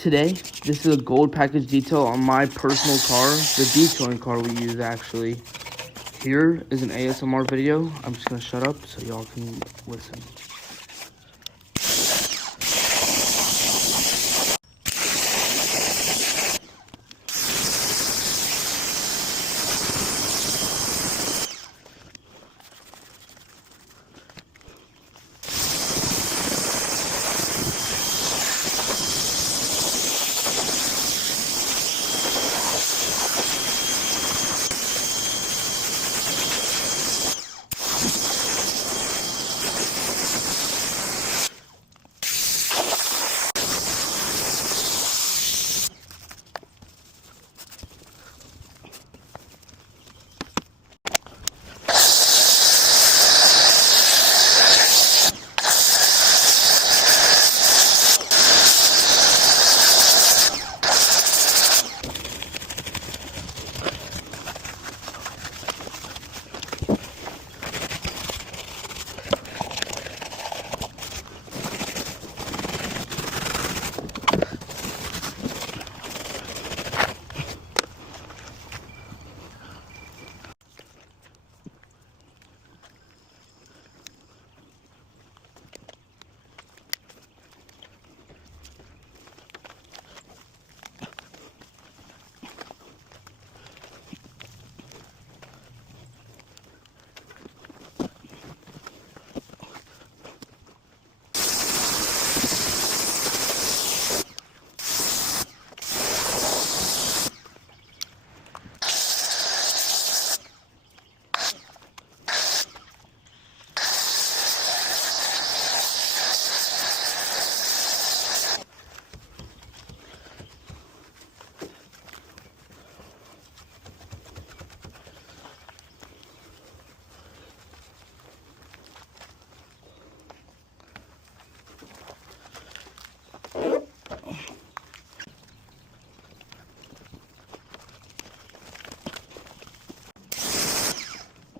Today, this is a gold package detail on my personal car, the detailing car we use actually. Here is an ASMR video. I'm just gonna shut up so y'all can listen.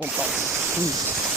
Opa.